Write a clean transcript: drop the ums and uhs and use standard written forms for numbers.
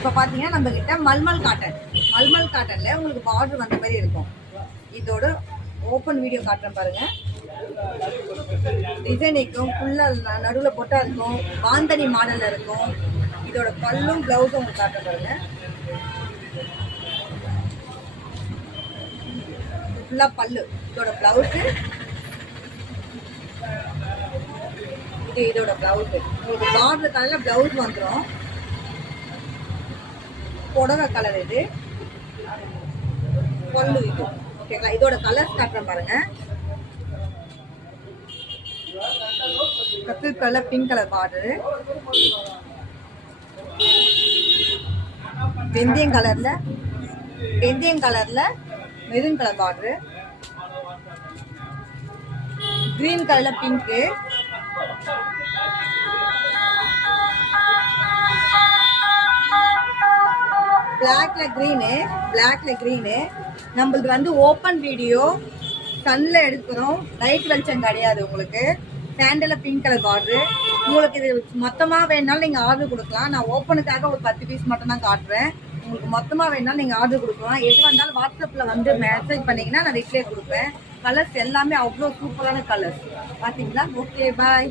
இப்போ பார்த்தீங்கன்னா நம்ம கிட்ட மல்மல் காட்டனில் உங்களுக்கு பார்டர் வந்த மாதிரி இருக்கும். இதோட ஓப்பன் வீடியோ காட்டுறேன் பாருங்க. டிசைன் இருக்கும், ஃபுல்லாக நடுவில் போட்டால் இருக்கும், பாந்தனி மாடலில் இருக்கும். இதோட பல்லும் ப்ளவுஸும் உங்களுக்கு காட்டுறேன் பாருங்க. ஃபுல்லாக பல்லு, இதோட ப்ளவுஸு, இது இதோட ப்ளவுஸு. உங்களுக்கு பார்டர் கலரில் ப்ளவுஸ் வந்துடும். புடவை கலர் இது, பல்லு இது. ஓகேங்களா? இதோட கலர்ஸ் காட்டுறேன் பாருங்க. கத்திரி கலர், பிங்க் கலர் பார்டரு, வெந்தயம் கலர்ல மெரூன் கலர் பார்டரு, கிரீன் கலர்ல பிங்க்கு, பிளாக்ல கிரீனு. நம்மளுக்கு வந்து ஓப்பன் வீடியோ, சன்ல எடுக்கிறோம், லைட் வெளிச்சம் கிடையாது. உங்களுக்கு சாண்டல பிங்க் கலர் பார்டரு. உங்களுக்கு இது மொத்தமாக வேணாலும் நீங்கள் ஆர்டர் கொடுக்கலாம். நான் ஓப்பனுக்காக ஒரு 10 பீஸ் மட்டும் தான் காட்டுறேன். உங்களுக்கு மொத்தமாக வேணாலும் நீங்கள் ஆர்டர் கொடுக்கலாம். எது வந்தாலும் வாட்ஸ்அப்பில் வந்து மெசேஜ் பண்ணிங்கன்னா நான் ரிப்ளை கொடுப்பேன். கலர்ஸ் எல்லாமே அவ்வளோ சூப்பரான கலர்ஸ் பார்த்தீங்களா? ஓகே, பாய்.